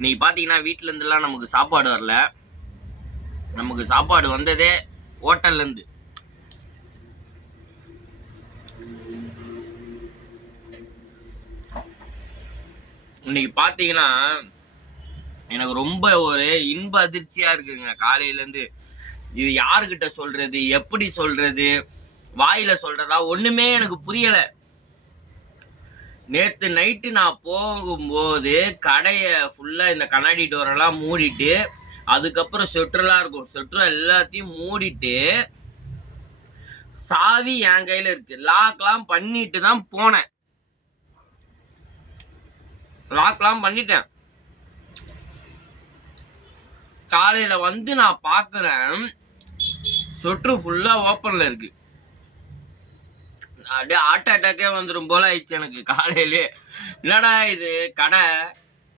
இன்னைக்கு பார்த்தீங்கன்னா வீட்டில இருந்துலாம் நமக்கு சாப்பாடு வரல. நமக்கு சாப்பாடு வந்ததே ஹோட்டல்ல இருந்து. இன்னைக்கு பார்த்தீங்கன்னா எனக்கு ரொம்ப ஒரு இன்ப அதிர்ச்சியா இருக்குங்க. காலையில இருந்து இது யாருக்கிட்ட சொல்றது, எப்படி சொல்றது, வாயில சொல்றதா ஒண்ணுமே எனக்கு புரியல. நேத்து நைட்டு நான் போகும்போது கடைய ஃபுல்லா இந்த கண்ணாடி டோரெல்லாம் மூடிட்டு, அதுக்கப்புறம் சொட்டரெல்லாம் இருக்கும், சொட்டர் எல்லாத்தையும் மூடிட்டு, சாவி என் கையில இருக்கு, லாக்லாம் பண்ணிட்டு தான் போனேன். லாக்லாம் பண்ணிட்டேன். காலையில வந்து நான் பாக்குறேன் சொட்டரு ஃபுல்லா ஓப்பன்ல இருக்கு. அப்படியே ஹார்ட் அட்டாக்கே வந்துடும் போல ஆயிடுச்சு எனக்கு காலையிலே. என்னடா இது கடை